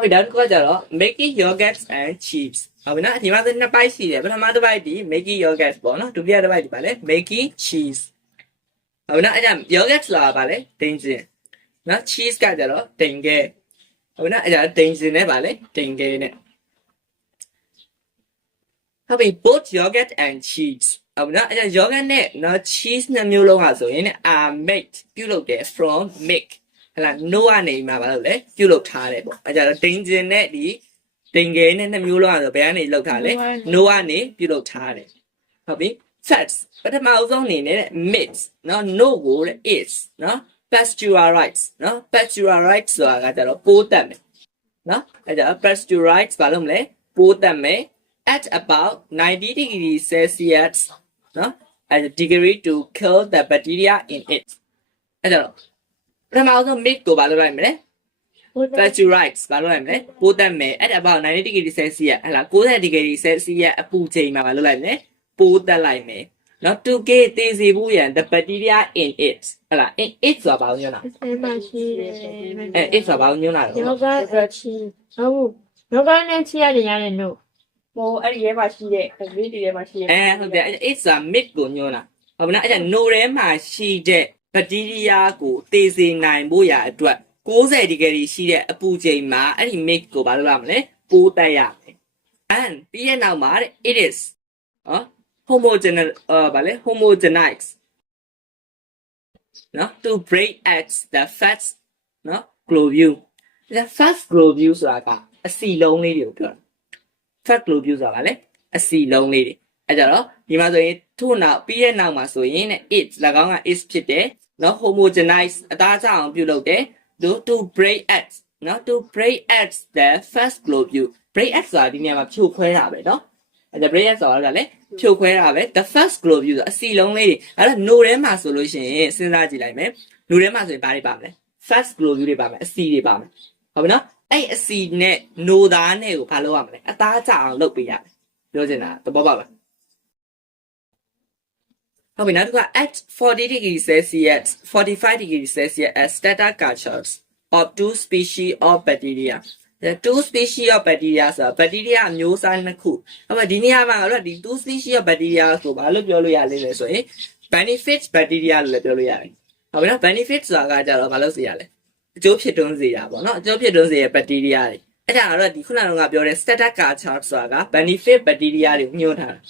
ဟုတ်ပြီဒါတစ်ခုကကြတော့ making yogurts and cheese ဟုတ်ပြီနော်ဒီမှာဆိုနှစ်ပိုင်းရှိတယ်ပထမတစ်ပိုင်းဒီ making yogurts ပေါ့နော်ဒုတိယတစ်ပိုင်းဒီပါလေ making cheese ဟုတ်ပြီနော်အဲ့ဒါ yogurt ဆိုတာပါလေဒိန်စင်နော် cheese ကကြတော့ဒိန်ကဲဟုတ်ပြီနော်အဲ့ဒါဒိန်စင်နဲ့ပါလေဒိန်ကဲနဲ့ဟုတ်ပြီ both yogurt and cheese ဟုတ်ပြီနော်အဲ့ဒါ yogurt နဲ့နော် cheese နှစ်မျိုးလုံးဟာဆိုရင် are made ပြုလုပ်တယ် from milk ဟလာ no ကနေမှာပါလို့လေပြုလုပ်ထားတယ်ပေါ့အဲ့ဒါတော့ဒိန်စင်နဲ့ဒီဒိန်ကဲနဲ့နှစ်မျိုးလုံးဟာဆိုဘယ်ကနေလုပ်ထားလဲ no ကနေပြုလုပ်ထားတယ်ဟုတ်ပြီ fats ပထမအဆုံးအနေနဲ့ mix နော် no ကို is နော် pasteurized နော် pasteurized ဆိုတာကကြတော့ပိုးတက်မယ်နော်အဲ့ဒါ pasteurized ဘာလို့မလဲပိုးတက်မယ် at about 90 degrees Celsius နော် as a degree to kill the bacteria in it အဲ့တော့ပထမဆုံး mix ကိုဘာလုပ်လိုက်မလဲ pasteurized ဘာလုပ်လိုက်မလဲပိုးတက်မယ် at about 90 degrees Celsius ဟလာ90 degrees Celsius အပူချိန်မှာဘာလုပ်လိုက်မလဲပိုးတက်လိုက်မယ်နော် to get သေးစီဘူးရန် the bacteria in it ဟလာ in it ဆိုတာဘာလို့ညွှန်းတာ မရှိတယ် it ဆိုတာဘာလို့ညွှန်းတာလဲ ယောဂချီဟုတ်ယောဂနဲ့ချီရတယ်ရတယ်လို့ဟိုအဲ့ဒီရဲမှာရှိတဲ့ဗီဒီယိုထဲမှာရှိတဲ့ဟုတ်တယ် it ဆိုတာ mix ကိုညွှန်းတာဟုတ်ပြီနော်အဲ့ဒါ no ထဲမှာရှိတဲ့ bacteria ကိုသေစေနိုင်ဖို့ရာအတွက်90 degree ရှိတဲ့အပူချိန်မှာအဲ့ဒီ mix ကိုဘာလုပ်ရမလဲပိုးတက်ရမယ် and ပြီးရဲ့နောက်မှာတဲ့ it is homogeneous ဘာလဲ homogenize နော် to break at the fat နော် globule the fat globule ဆိုတာကအစီလုံးလေးတွေကိုပြောတာ fat globule ဆိုတာဗာလေအစီလုံးလေးတွေအဲကြတော့ဒီမှာဆိုရင်ထို့နောက်ပြီးရဲ့နောက်မှာဆိုရင်တဲ့ it ၎င်းက is ဖြစ်တယ်နော် homogenize အသားကျအောင်ပြုလုပ်တယ် to break at နော် to break at the fat globule break at ဆိုတာဒီနေရာမှာဖြိုခွဲတာပဲနော်အဲကြ break at ဆိုတာလည်းဖြိုခွဲတာပဲ the fat globule ဆိုတာအစီလုံးလေးတွေအဲ့တော့ no ထဲမှာဆိုလို့ရှိရင်စဉ်းစားကြည့်လိုက်မယ် no ထဲမှာဆိုရင်ဘာတွေပါမလဲ fat globule တွေပါမယ်အစီတွေပါမယ်ဟုတ်ပြီနော်အဲ့အစီနဲ့ no သားနဲ့ကိုဘာလုပ်ရမလဲအသားကျအောင်လုပ်ပေးရမယ်ပြောချင်တာသဘောပေါက်လားဟုတ်ပြီနောက်တစ်ခါ at 40 degrees Celsius 45 degrees Celsius as starter cultures of two species of bacteria the two species of bacteria ဆိုတာ bacteria အမျိုးအစားနှစ်ခုအဲ့မှာဒီနေရာမှာတော့ဒီ two species of bacteria ဆိုဘာလို့ပြောလို့ရလဲဆိုရင် benefit bacteria လို့လည်းပြောလို့ရတယ်ဟုတ်ပြီနော် benefit ဆိုတာကကြတော့ဘာလို့ဆိုရလဲအကျိုးဖြစ်တွန်းစေတာပေါ့နော်အကျိုးဖြစ်တွန်းစေတဲ့ bacteria တွေအဲ့ဒါကတော့ဒီခုနကပြောတဲ့ starter culture ဆိုတာက benefit bacteria တွေညွှန်းထားတာ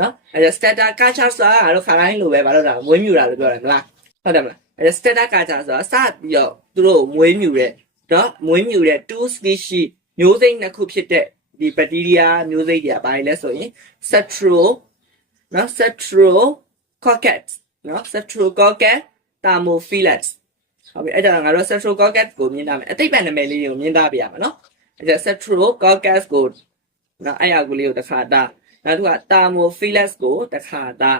နော်အဲ့ဒါ starter culture ဆိုတာကတော့ခါတိုင်းလိုပဲဘာလို့လဲမွေးမြူတာလို့ပြောတယ်မလားဟုတ်တယ်မလားအဲ့ဒါ starter culture ဆိုတာစပြီးတော့သူတို့မွေးမြူတဲ့နော်မွေးမြူတဲ့ two species မျိုးစိတ်နှစ်ခုဖြစ်တဲ့ဒီ bacteria မျိုးစိတ်တွေကဘာလဲဆိုရင် Streptococcus နော် Streptococcus thermophilus ဟုတ်ပြီအဲ့ဒါငါတို့ Streptococcus ကိုမြင်တာမယ်အသိပ္ပံနာမည်လေးတွေကိုမြင်သားပြရမှာနော်အဲ့ဒါ Streptococcus ကိုနော်အဲ့အကူလေးကိုတစ်ခါတာနောက်တစ်ခါ thermophilus ကိုတစ်ခါတာ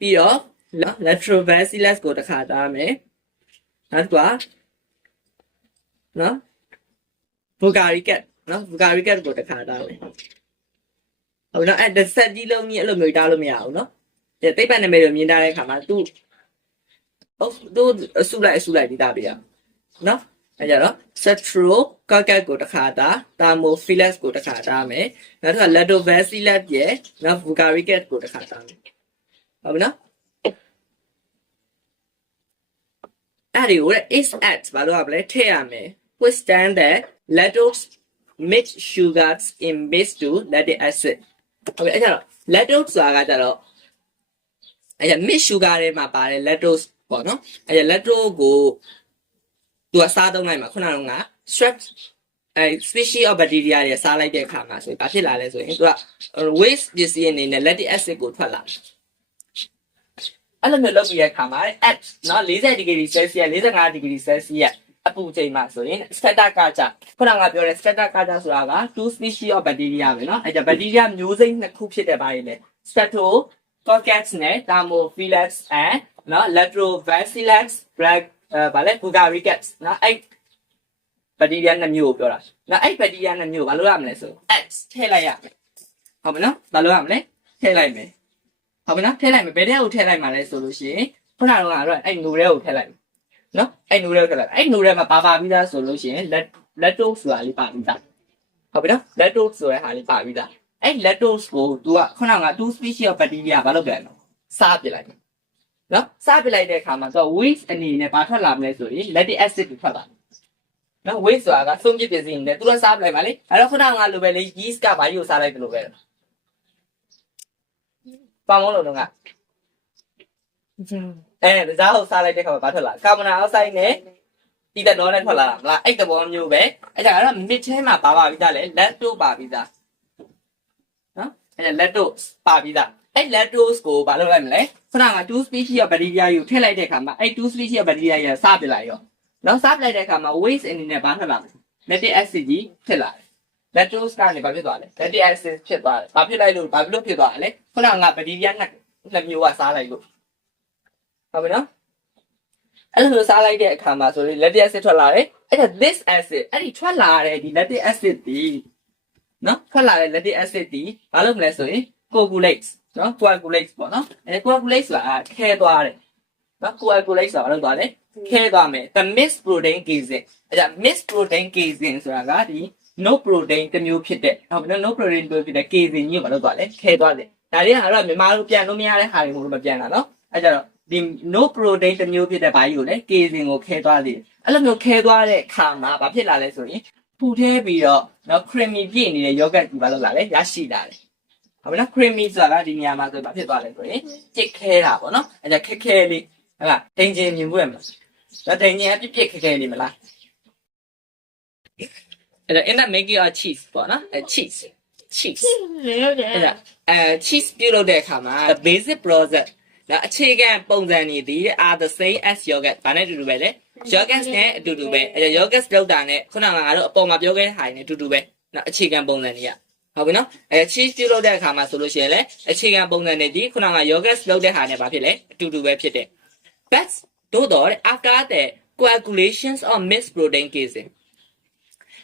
ပြီးတော့Lactobacillus ကိုတစ်ခါတာမယ်နောက်တစ်ခါနော် Bucaricatus နော် Bucaricatus ကိုတစ်ခါတာမယ်ဟုတ်နော်အဲ့ဒါစက်ကြီးလုံးကြီးအဲ့လိုမျိုးတားလို့မရဘူးနော်သိပ္ပံနာမည်တွေမြင်ထားတဲ့အခါမှာသူအစုလိုက်ဒီတာပြရနော်အဲ့ကြတော့ Streptococcus ကိုတစ်ခါတာ Thermophilus ကိုတစ်ခါတာမယ်နောက်တစ်ခါ Lactobacillus ရဲ့နောက် Bucaricatus ကိုတစ်ခါတာမယ်ဟုတ်ပြီနော်အဲ့ဒီကို is at ဘာလို့ရမလဲထည့်ရမယ် withstand the lactose mix sugars in base to lactic acid ဟုတ်ပြီအဲ့ကြတော့ lactose ဆိုတာကကြတော့အဲ့ mix sugar ထဲမှာပါတယ် lactose ပေါ့နော်အဲ့ lactose ကိုသူကစားသုံးလိုက်မှာခုနက strep species of bacteria တွေစားလိုက်တဲ့အခါမှာဆိုရင်ဘာဖြစ်လာလဲဆိုရင်သူက waste ပစ္စည်းအနေနဲ့ lactic acid ကိုထွက်လာအဲ့လိုမျိုးလုပ်ပြီးတဲ့အခါမှာ at နော်40 degree Celsius 45 degree Celsius အပူချိန်မှာဆိုရင် starter culture ခုနကပြောတဲ့ starter culture ဆိုတာက two species of bacteria ပဲเนาะအဲ့ဒါ bacteria မျိုးစိတ်နှစ်ခုဖြစ်တဲ့ဘာတွေလဲ Streptococcus နဲ့ Thermophilus and เนาะ Lactobacillus Bucaricatus เนาะအဲ့ bacteria နှစ်မျိုးကိုပြောတာเนาะအဲ့ bacteria နှစ်မျိုးကိုဘာလုပ်ရမလဲဆို at ထည့်လိုက်ရမယ်ဟုတ်ပြီเนาะဘာလုပ်ရမလဲထည့်လိုက်မယ်ဟုတ်ပြီနော်ထည့်လိုက်မယ်ဘယ်တဲ့ကိုထည့်လိုက်မှာလဲဆိုလို့ရှိရင်ခုနကတော့အဲ့ငိုတဲ့ကိုထည့်လိုက်မယ် နော်အဲ့နိုးတဲ့ထွက်လာအဲ့နိုးတဲ့မှာပါပြီးသားဆိုလို့ရှိရင် lactose ဆိုတာလေးပါပြီးသားဟုတ်ပြီနော် lactose ဆိုတဲ့ဟာလေးပါပြီးသားအဲ့ lactose ကို तू ကခုနက2 species of bacteria ဘာလုပ်ပြန်လဲစားပစ်လိုက်နော်စားပစ်လိုက်တဲ့အခါမှာ तू waste အနေနဲ့ဘာထွက်လာမလဲဆိုရင် lactic acid ထွက်လာနော် waste ဆိုတာကဆုံးပြစ်ပစ္စည်းနေတယ် तू ကစားပစ်လိုက်ပါလေအဲ့တော့ခုနကလိုပဲလေ yeast ကဘာကြီးကိုစားလိုက်တယ်လို့ပဲပါမောလို့တော့ကဒါစားကိုစားလိုက်တဲ့ခါမှာဘာထွက်လာကာဗွန်ဒိုင်အောက်ဆိုက်နဲ့ဒီတက်တော့နဲ့ထွက်လာတာမလားအဲ့တဘောမျိုးပဲအဲ့ဒါကတော့ mid ထဲမှာပါပြီးသားလေ lactose ပါပြီးသားနော်အဲ့ lactose ပါပြီးသားအဲ့ lactose ကိုဘာလုပ်လိုက်မလဲခုနက2 species of bacteria ကိုထည့်လိုက်တဲ့ခါမှာအဲ့2 species of bacteria ရစားပစ်လိုက်ရောနော်စားပစ်လိုက်တဲ့ခါမှာ waste အနေနဲ့ဘာထွက်လာမလဲ lactic acid ကြီးဖြစ်လာတယ် lactose ကနေဘာဖြစ်သွားလဲ lactic acid ဖြစ်သွားတယ်ဘာဖြစ်လိုက်လို့ဘာဖြစ်လို့ဖြစ်သွားလဲခုနက bacteria နှစ်မျိုးကစားလိုက်လို့ဟုတ်ပြီနော်အဲ့လိုစားလိုက်တဲ့အခါမှာဆိုရင် lactic acid ထွက်လာတယ်အဲ့ဒါ this acid အဲ့ဒီထွက်လာတဲ့ဒီ lactic acid ဒီနော်ထွက်လာတဲ့ lactic acid ဒီဘာလုပ်မလဲဆိုရင် coagulates နော် coagulates ပေါ့နော်အဲ့ coagulates ဆိုတာခဲသွားတယ်နော် coagulates ဆိုတာဘာလုပ်သွားလဲခဲသွားမယ် the mixed protein casein အဲ့ဒါ mixed protein casein ဆိုတာကဒီ no protein တစ်မျိုးဖြစ်တဲ့ဟုတ်ပြီနော် no protein တစ်မျိုးဖြစ်တဲ့ casein ကြီးကိုဘာလုပ်သွားလဲခဲသွားတယ်ဒါတွေကကတော့မြန်မာလိုပြန်လို့မရတဲ့ဟာတွေမပြန်တာနော်အဲ့ကြတော့ဒီ no protein တစ်မျိုးဖြစ်တဲ့ဘာကြီးကိုလဲ casein ကိုခဲသွားတယ်အဲ့လိုမျိုးခဲသွားတဲ့အခါမှာဘာဖြစ်လာလဲဆိုရင်ပူထဲပြီးတော့နော် creamy ပြည့်နေတဲ့ yogurt ကြီးဘာလုပ်လာလဲရရှိလာတယ်ဟုတ်ပြီနော် creamy ဆိုတာကဒီနေရာမှာဆိုဘာဖြစ်သွားလဲဆိုရင်ကြစ်ခဲတာပေါ့နော်အဲ့ဒါခက်ခဲလေးဟုတ်လားတင်ချင်းမြင်ဖို့ရမလားဒါတင်ချင်းအပြစ်ခက်ခဲလေးမလားအဲ့ဒါ in the making of cheese ပေါ့နော်အဲ cheese ဟုတ်တယ် အဲ့ဒါcheese ပြုတ်လုပ်တဲ့အခါမှာ the basic process နော်အခြေခံပုံစံတွေဒီ are the same as yogurt ဘာနဲ့အတူတူပဲလေ yogurt နဲ့အတူတူပဲအဲ့ဒါ yogurt လောက်တာနဲ့ခုနကငါတို့အပေါ်မှာပြောခဲ့တဲ့ဟာတွေနဲ့အတူတူပဲနော်အခြေခံပုံစံတွေကဟုတ်ပြီနော်အဲ cheese ပြုတ်လုပ်တဲ့အခါမှာဆိုလို့ရှိရင်လေအခြေခံပုံစံတွေဒီခုနက yogurt လောက်တဲ့ဟာနဲ့ဘာဖြစ်လဲအတူတူပဲဖြစ်တယ် but တို့တော့ after the coagulations of mixed protein casein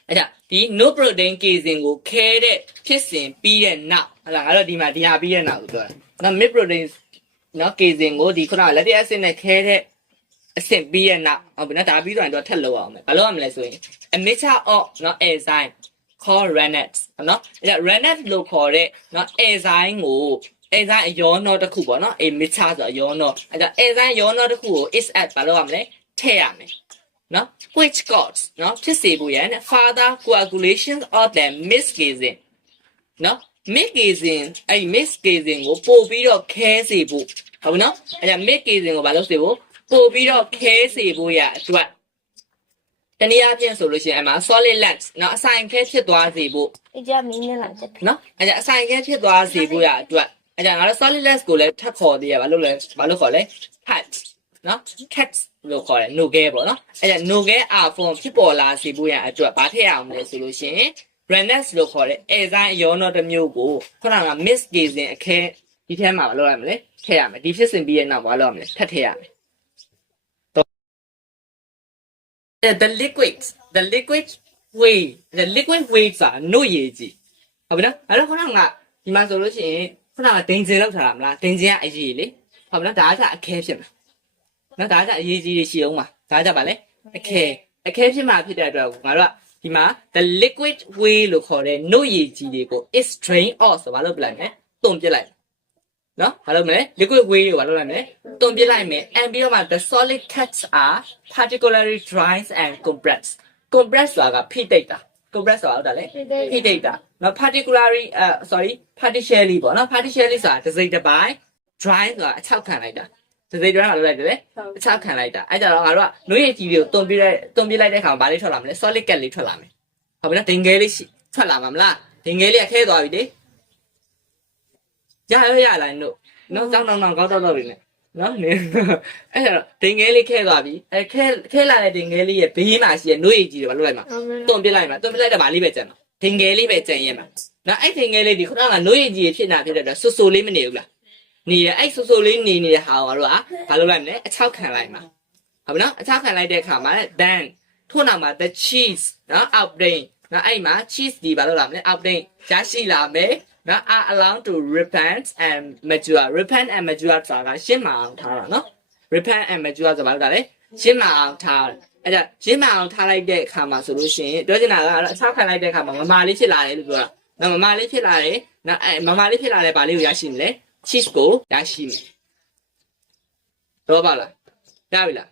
အဲ့ဒါဒီ no protein casein ကိုခဲတဲ့ဖြစ်စဉ်ပြီးတဲ့နောက်ဟုတ်လားငါတို့ဒီမှာဒီဟာပြီးတဲ့နောက်ကိုပြောတာနော် mixed protein နော် casein ကိုဒီခုနက lactic acid နဲ့ခဲတဲ့အဆင့်ပြီးတဲ့နောက်ဟုတ်ပြီနော်ဒါပြီးတော့တော့ထပ်လုပ်အောင်မယ်ဘာလုပ်ရမလဲဆိုရင် a mixture of နော် enzyme called rennet နော်အဲ့ဒါ rennet လို့ခေါ်တဲ့နော် enzyme ကို enzyme အယောနောတစ်ခုပေါ့နော် a mixture ဆိုအယောနောအဲ့ဒါ enzyme ယောနောတစ်ခုကို is at ဘာလုပ်ရမလဲထည့်ရမယ်နော် which causes နော်ဖြစ်စေဖို့ရန် further coagulation of the mixed casein နော် mixed casein အဲ့ mixed casein ကိုပို့ပြီးတော့ခဲစေဖို့ဟုတ်ပြီနော်အဲ့ဒါ mixed casein ကိုဘာလုပ်စေဖို့ပို့ပြီးတော့ခဲစေဖို့ရအတွက်တနည်းအားဖြင့်ဆိုလို့ရှိရင်အမှ solid lens နော်အဆိုင်ခဲဖြစ်သွားစေဖို့ အကြမင်းနဲ့လာချက် နော်အဲ့ဒါအဆိုင်ခဲဖြစ်သွားစေဖို့ရအတွက်အဲ့ဒါငါတို့ solid lens ကိုလည်းထပ်ခေါ်သေးရဘာလို့လဲဘာလို့ခေါ်လဲ cat နော် cat လို့ခေါ်တယ် no gel ပေါ့နော်အဲ့ဒါ no gel r form ဖြစ်ပေါ်လာစေဖို့ရအတွက်ဘာထည့်ရအောင်လဲဆိုလို့ရှိရင် rennet လို့ခေါ်တဲ့ enzyme အယောနောတစ်မျိုးကိုခုနက mixed casein အခဲဒီထဲမှာဘာလုပ်ရမလဲထည့်ရမယ်ဒီဖြစ်စဉ်ပြီးရဲ့နောက်ဘာလုပ်ရမလဲထပ်ထည့်ရမယ် the liquid weight ဆိုတာနှုတ်ရည်ကြီးဟုတ်ပြီနော်အဲ့တော့ခုနကဒီမှာဆိုလို့ရှိရင်ခုနကဒိန်စင်လောက်ထားတာမလားဒိန်စင်ကအရေးလေဟုတ်ပြီနော်ဒါကအခဲဖြစ်မှာနော်ဒါကအရေးကြီးတွေရှိအောင်ပါဒါကြပါလေအခဲဖြစ်မှာဖြစ်တဲ့အတွက်ငါတို့ကဒီမှာ the liquid weight လို့ခေါ်တဲ့နှုတ်ရည်ကြီးတွေကို is drain off ဆိုဘာလို့ပြလိုက်မလဲတုံပြစ်လိုက်နော်ဘာလို့မလဲ liquid weight ကိုဘာလို့လိုက်မလဲတုံပြစ်လိုက်မယ် and ပြီးတော့မှ the solid cuts are particularly dry and compressed ဆိုတာကဖိတိတ်တာ compress ဆိုတာဟုတ်တယ်လေဖိတိတ်တာနော် particularly partially ပေါ့နော် partially ဆိုတာတစ်စိတ်တစ်ပိုင်း dry ဆိုတာအချောက်ခံလိုက်တာတစ်စိတ်တစ်ပိုင်းမှာလုပ်လိုက်တယ်လေအချောက်ခံလိုက်တာအဲ့ကြတော့ငါတို့ကနှွေးရည်ကြီးတွေကိုတုံပြစ်လိုက်တဲ့အခါမှာဘာလေးထွက်လာမလဲ solid cat လေးထွက်လာမယ်ဟုတ်ပြီနော်ဒင်ငယ်လေးထွက်လာမှာမလားဒင်ငယ်လေးကခဲသွားပြီလေရလိုက်လို့နော်တောင်းကောက်တော့ပြီနဲ့နော်နေအဲ့တော့ဒင်ငယ်လေးခဲသွားပြီခဲလာတဲ့ဒင်ငယ်လေးရဲ့ဘေးမှာရှိတဲ့နှွေးရည်ကြီးတွေဘာလုပ်လိုက်မှာတုံပြစ်လိုက်မှာတုံပြစ်လိုက်တဲ့ဗာလေးပဲကျန်တော့ဒင်ငယ်လေးပဲကျန်ရင်မှာနော်အဲ့ဒင်ငယ်လေးဒီခုနကနှွေးရည်ကြီးဖြစ်တဲ့အတွက်ဆူလေးမနေဘူးလားနေရအဲ့ဆူလေးနေတဲ့ဟာကိုတို့ကဘာလုပ်လိုက်မလဲအချောက်ခံလိုက်မှာဟုတ်ပြီနော်အချောက်ခံလိုက်တဲ့အခါမှာ then ထို့နောက်မှာ the cheese နော် outbrain နော်အဲ့မှာ cheese ဒီဘာလုပ်လာမလဲ outbrain ရရှိလာမယ်နော် are allowed to repent and mature ဆိုတာကရှင်းမအောင်ထားတာနော် repent and mature ဆိုဘာလို့လဲ ရှင်းမအောင်ထားအဲ့ဒါရှင်းမအောင်ထားလိုက်တဲ့အခါမှာဆိုလို့ရှိရင်ပြောချင်တာကတော့အချောက်ခံလိုက်တဲ့အခါမှာမမာလေးဖြစ်လာတယ်လို့ပြောတာနော်မမာလေးဖြစ်လာတယ်နော်မမာလေးဖြစ်လာတဲ့ဗာလေးကိုရရှိမလဲ cheese ကိုရရှိမယ်တော့ပါလားရပြီလား